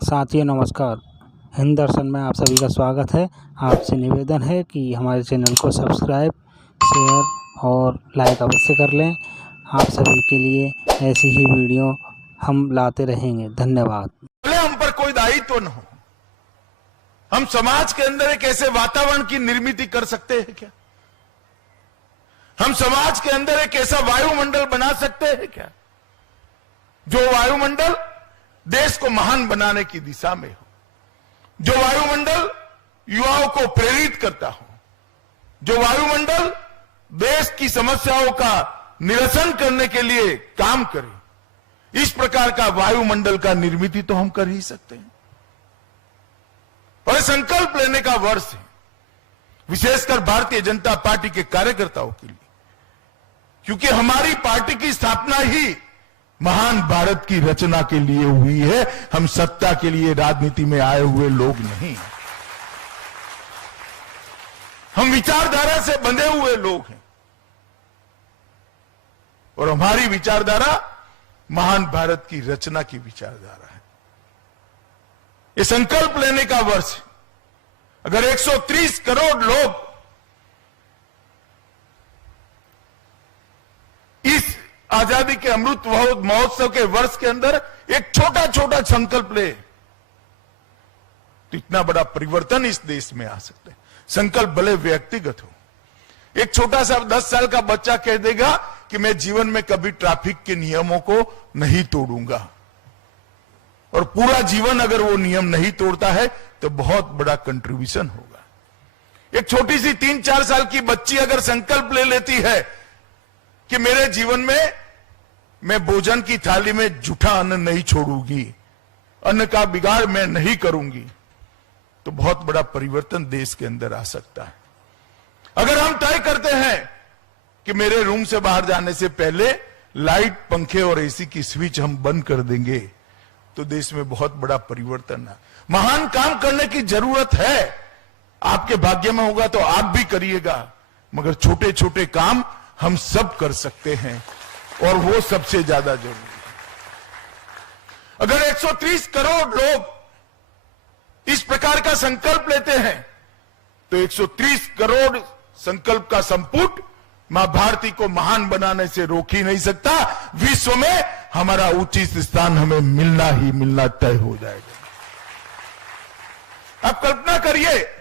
साथियों नमस्कार। हिंद दर्शन में आप सभी का स्वागत है। आपसे निवेदन है कि हमारे चैनल को सब्सक्राइब, शेयर और लाइक अवश्य कर लें। आप सभी के लिए ऐसी ही वीडियो हम लाते रहेंगे। धन्यवाद। भले हम पर कोई दायित्व न हो, हम समाज के अंदर एक ऐसे वातावरण की निर्मित कर सकते हैं क्या? हम समाज के अंदर एक ऐसा वायुमंडल बना सकते हैं क्या, जो वायुमंडल देश को महान बनाने की दिशा में हो, जो वायुमंडल युवाओं को प्रेरित करता हो, जो वायुमंडल देश की समस्याओं का निरसन करने के लिए काम करे। इस प्रकार का वायुमंडल का निर्मित तो हम कर ही सकते हैं। और संकल्प लेने का वर्ष है, विशेषकर भारतीय जनता पार्टी के कार्यकर्ताओं के लिए, क्योंकि हमारी पार्टी की स्थापना ही महान भारत की रचना के लिए हुई है। हम सत्ता के लिए राजनीति में आए हुए लोग नहीं, हम विचारधारा से बंधे हुए लोग हैं और हमारी विचारधारा महान भारत की रचना की विचारधारा है। ये संकल्प लेने का वर्ष है। अगर 130 करोड़ लोग इस आजादी के अमृत महोत्सव के वर्ष के अंदर एक छोटा छोटा संकल्प ले, तो इतना बड़ा परिवर्तन इस देश में आ सकता है। संकल्प भले व्यक्तिगत हो, एक छोटा सा 10 साल का बच्चा कह देगा कि मैं जीवन में कभी ट्रैफिक के नियमों को नहीं तोड़ूंगा, और पूरा जीवन अगर वो नियम नहीं तोड़ता है तो बहुत बड़ा कंट्रीब्यूशन होगा। एक छोटी सी 3-4 साल की बच्ची अगर संकल्प ले लेती है कि मेरे जीवन में मैं भोजन की थाली में जूठा अन्न नहीं छोड़ूंगी, अन्न का बिगाड़ मैं नहीं करूंगी, तो बहुत बड़ा परिवर्तन देश के अंदर आ सकता है। अगर हम तय करते हैं कि मेरे रूम से बाहर जाने से पहले लाइट, पंखे और एसी की स्विच हम बंद कर देंगे, तो देश में बहुत बड़ा परिवर्तन है। महान काम करने की जरूरत है। आपके भाग्य में होगा तो आप भी करिएगा, मगर छोटे छोटे काम हम सब कर सकते हैं, और वो सबसे ज्यादा जरूरी है। अगर 130 करोड़ लोग इस प्रकार का संकल्प लेते हैं, तो 130 करोड़ संकल्प का संपुट मां भारती को महान बनाने से रोक ही नहीं सकता। विश्व में हमारा उचित स्थान हमें मिलना ही मिलना तय हो जाएगा। आप कल्पना करिए,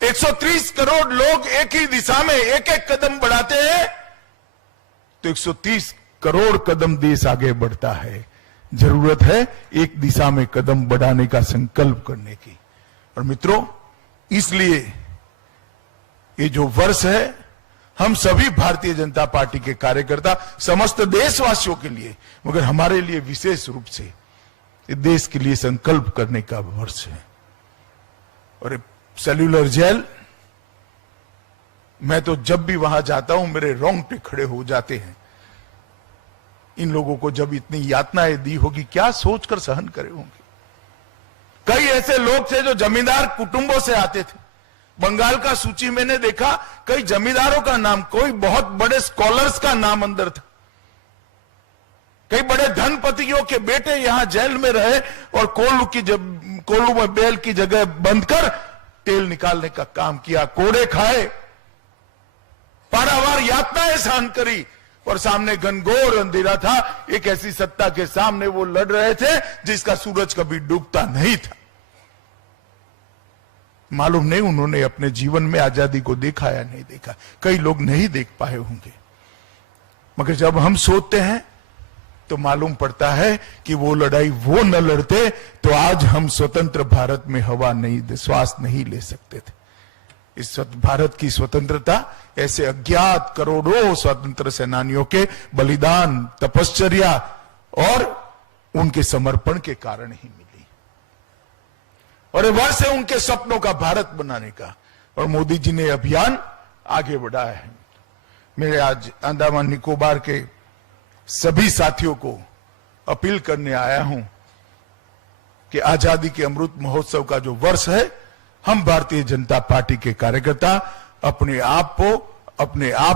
130 करोड़ लोग एक ही दिशा में एक एक कदम बढ़ाते हैं, तो 130 करोड़ कदम देश आगे बढ़ता है। जरूरत है एक दिशा में कदम बढ़ाने का संकल्प करने की। और मित्रों, इसलिए ये जो वर्ष है, हम सभी भारतीय जनता पार्टी के कार्यकर्ता, समस्त देशवासियों के लिए, मगर हमारे लिए विशेष रूप से ये देश के लिए संकल्प करने का वर्ष है। और सेल्यूलर जेल, मैं तो जब भी वहां जाता हूं मेरे रोंगटे खड़े हो जाते हैं। इन लोगों को जब इतनी यातनाएं दी होगी, क्या सोचकर सहन करे होंगे। कई ऐसे लोग थे जो जमींदार कुटुंबों से आते थे। बंगाल का सूची मैंने देखा, कई जमींदारों का नाम, कोई बहुत बड़े स्कॉलर्स का नाम अंदर था। कई बड़े धनपतियों के बेटे यहां जेल में रहे और कोल्लू में बेल की जगह बंद कर तेल निकालने का काम किया, कोड़े खाए, पारावार यातनाएं सहन करी, और सामने घनघोर अंधेरा था। एक ऐसी सत्ता के सामने वो लड़ रहे थे जिसका सूरज कभी डूबता नहीं था। मालूम नहीं उन्होंने अपने जीवन में आजादी को देखा या नहीं देखा, कई लोग नहीं देख पाए होंगे, मगर जब हम सोचते हैं तो मालूम पड़ता है कि वो लड़ाई वो न लड़ते तो आज हम स्वतंत्र भारत में हवा नहीं, श्वास नहीं ले सकते थे। इस भारत की स्वतंत्रता ऐसे अज्ञात करोड़ों स्वतंत्र सेनानियों के बलिदान, तपश्चर्या और उनके समर्पण के कारण ही मिली। और ये वर्ष है उनके सपनों का भारत बनाने का, और मोदी जी ने अभियान आगे बढ़ाया है। मेरे आज अंडमान निकोबार के सभी साथियों को अपील करने आया हूं कि आजादी के अमृत महोत्सव का जो वर्ष है, हम भारतीय जनता पार्टी के कार्यकर्ता अपने आप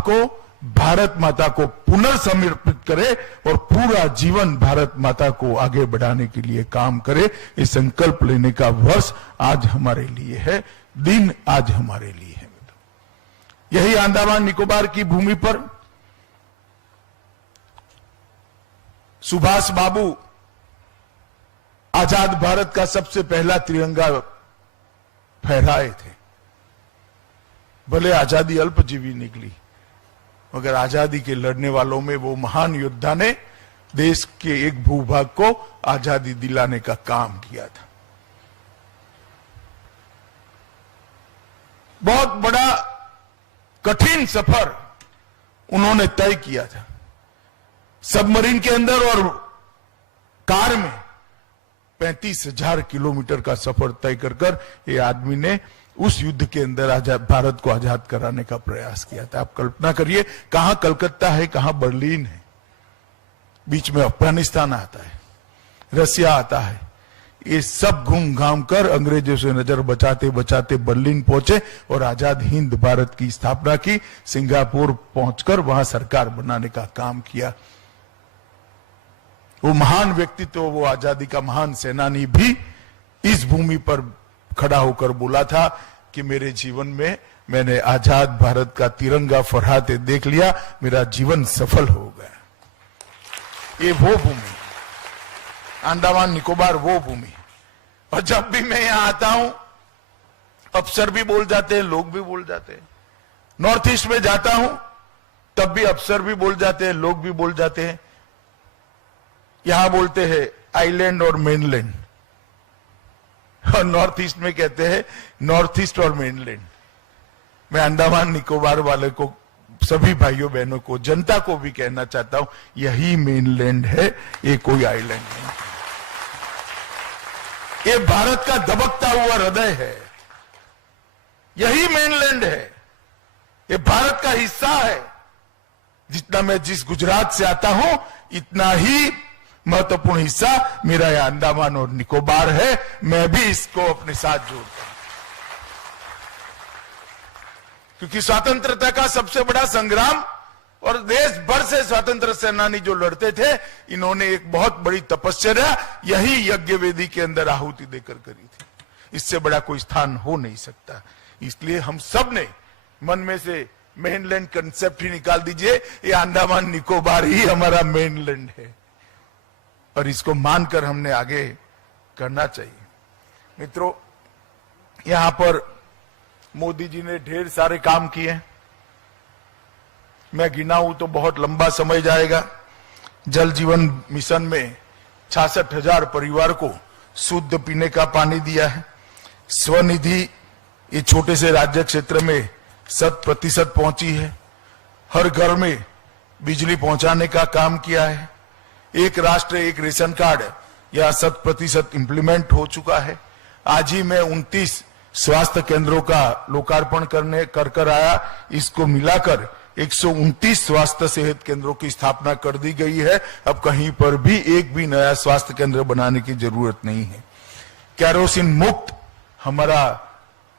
को भारत माता को पुनर्समर्पित करे और पूरा जीवन भारत माता को आगे बढ़ाने के लिए काम करे। ये संकल्प लेने का वर्ष आज हमारे लिए है, दिन आज हमारे लिए है। यही अंडमान निकोबार की भूमि पर सुभाष बाबू आजाद भारत का सबसे पहला तिरंगा फहराए थे। भले आजादी अल्पजीवी निकली, मगर आजादी के लड़ने वालों में वो महान योद्धा ने देश के एक भूभाग को आजादी दिलाने का काम किया था। बहुत बड़ा कठिन सफर उन्होंने तय किया था। सबमरीन के अंदर और कार में 35,000 किलोमीटर का सफर तय कर ये आदमी ने उस युद्ध के अंदर भारत को आजाद कराने का प्रयास किया था। आप कल्पना करिए, कहां कलकत्ता है, कहां बर्लिन है, बीच में अफगानिस्तान आता है, रसिया आता है। ये सब घूम घाम कर अंग्रेजों से नजर बचाते बचाते बर्लिन पहुंचे और आजाद हिंद भारत की स्थापना की। सिंगापुर पहुंचकर वहां सरकार बनाने का काम किया। वो महान व्यक्तित्व, वो आजादी का महान सेनानी भी इस भूमि पर खड़ा होकर बोला था कि मेरे जीवन में मैंने आजाद भारत का तिरंगा फहराते देख लिया, मेरा जीवन सफल हो गया। ये वो भूमि, अंडमान निकोबार वो भूमि। और जब भी मैं यहां आता हूं, अफसर भी बोल जाते हैं, लोग भी बोल जाते हैं। नॉर्थ ईस्ट में जाता हूं तब भी अफसर भी बोल जाते हैं, लोग भी बोल जाते हैं। यहां बोलते हैं आइलैंड और मेनलैंड, और नॉर्थ ईस्ट में कहते हैं नॉर्थ ईस्ट और मेनलैंड। मैं अंडमान निकोबार वाले को, सभी भाइयों बहनों को, जनता को भी कहना चाहता हूं, यही मेनलैंड है, ये कोई आइलैंड नहीं। ये भारत का दबकता हुआ हृदय है, यही मेनलैंड है, ये भारत का हिस्सा है। जितना मैं जिस गुजरात से आता हूं, इतना ही महत्वपूर्ण हिस्सा मेरा यह अंडमान और निकोबार है। मैं भी इसको अपने साथ जोड़ता हूं, क्योंकि स्वतंत्रता का सबसे बड़ा संग्राम और देश भर से स्वतंत्र सेनानी जो लड़ते थे, इन्होंने एक बहुत बड़ी तपस्या यही यज्ञ वेदी के अंदर आहुति देकर करी थी। इससे बड़ा कोई स्थान हो नहीं सकता। इसलिए हम सब ने मन में से मेनलैंड कंसेप्ट ही निकाल दीजिए, ये अंडमान निकोबार ही हमारा मेनलैंड है, और इसको मानकर हमने आगे करना चाहिए। मित्रों, यहां पर मोदी जी ने ढेर सारे काम किए, मैं गिनाऊं तो बहुत लंबा समय जाएगा। जल जीवन मिशन में 66,000 परिवार को शुद्ध पीने का पानी दिया है। स्वनिधि ये छोटे से राज्य क्षेत्र में 100% पहुंची है। हर घर में बिजली पहुंचाने का काम किया है। एक राष्ट्र एक रेशन कार्ड यह 100% इंप्लीमेंट हो चुका है। आज ही मैं 29 स्वास्थ्य केंद्रों का लोकार्पण कर आया। इसको मिलाकर 129 स्वास्थ्य सेहत केंद्रों की स्थापना कर दी गई है। अब कहीं पर भी एक भी नया स्वास्थ्य केंद्र बनाने की जरूरत नहीं है। केरोसिन मुक्त हमारा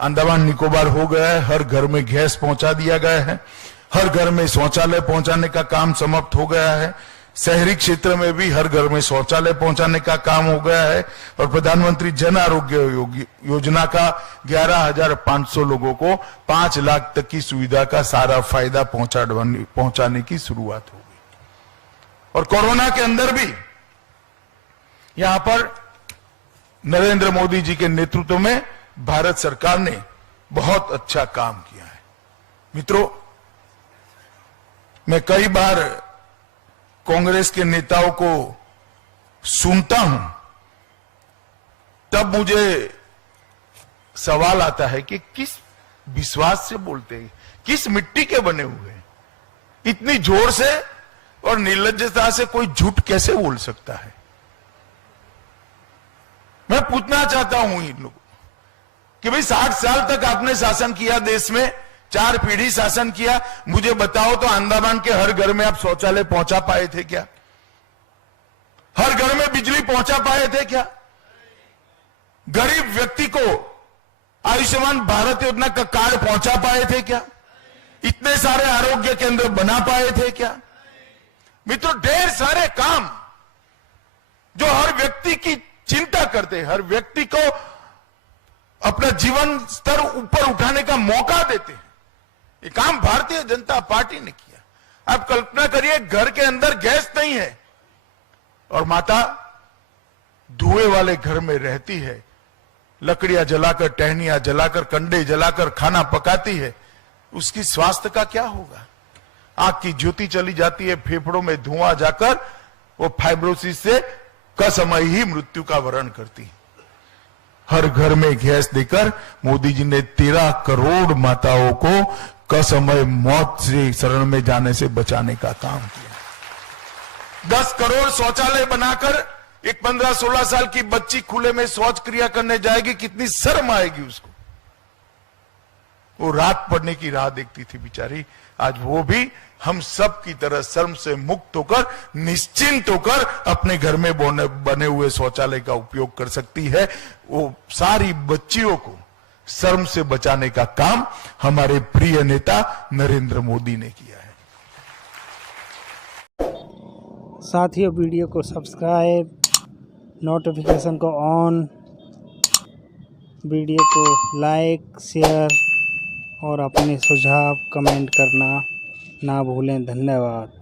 अंडमान निकोबार हो गया है। हर घर में गैस पहुंचा दिया गया है। हर घर में शौचालय पहुंचाने का काम समाप्त हो गया है। शहरी क्षेत्र में भी हर घर में शौचालय पहुंचाने का काम हो गया है। और प्रधानमंत्री जन आरोग्य योजना का 11,500 लोगों को 5 लाख तक की सुविधा का सारा फायदा पहुंचाने की शुरुआत हो गई। और कोरोना के अंदर भी यहां पर नरेंद्र मोदी जी के नेतृत्व में भारत सरकार ने बहुत अच्छा काम किया है। मित्रों, मैं कई बार कांग्रेस के नेताओं को सुनता हूं, तब मुझे सवाल आता है कि किस विश्वास से बोलते हैं, किस मिट्टी के बने हुए हैं। इतनी जोर से और निर्लज्जता से कोई झूठ कैसे बोल सकता है। मैं पूछना चाहता हूं इन लोगों कि भाई 60 साल तक आपने शासन किया, देश में 4 पीढ़ी शासन किया, मुझे बताओ तो अंडमान के हर घर में आप शौचालय पहुंचा पाए थे क्या? हर घर में बिजली पहुंचा पाए थे क्या? गरीब व्यक्ति को आयुष्मान भारत योजना का कार्ड पहुंचा पाए थे क्या? इतने सारे आरोग्य केंद्र बना पाए थे क्या? मित्रों, ढेर सारे काम जो हर व्यक्ति की चिंता करते, हर व्यक्ति को अपना जीवन स्तर ऊपर उठाने का मौका देते, ये काम भारतीय जनता पार्टी ने किया। आप कल्पना करिए, घर के अंदर गैस नहीं है और माता धुएं वाले घर में रहती है, लकड़ियां जलाकर, टहनियां जलाकर, कंडे जलाकर खाना पकाती है, उसकी स्वास्थ्य का क्या होगा? आंख की ज्योति चली जाती है, फेफड़ों में धुआं जाकर वो फाइब्रोसिस से कसमय ही मृत्यु का वरण करती। हर घर में गैस देकर मोदी जी ने 13 करोड़ माताओं को कसमय मौत से शरण में जाने से बचाने का काम किया। 10 करोड़ शौचालय बनाकर एक 15-16 साल की बच्ची खुले में शौच क्रिया करने जाएगी, कितनी शर्म आएगी उसको। वो रात पड़ने की राह देखती थी बेचारी, आज वो भी हम सब की तरह शर्म से मुक्त होकर, निश्चिंत होकर अपने घर में बने हुए शौचालय का उपयोग कर सकती है। वो सारी बच्चियों को शर्म से बचाने का काम हमारे प्रिय नेता नरेंद्र मोदी ने किया है। साथियों, वीडियो को सब्सक्राइब, नोटिफिकेशन को ऑन, वीडियो को लाइक, शेयर और अपने सुझाव कमेंट करना ना भूलें। धन्यवाद।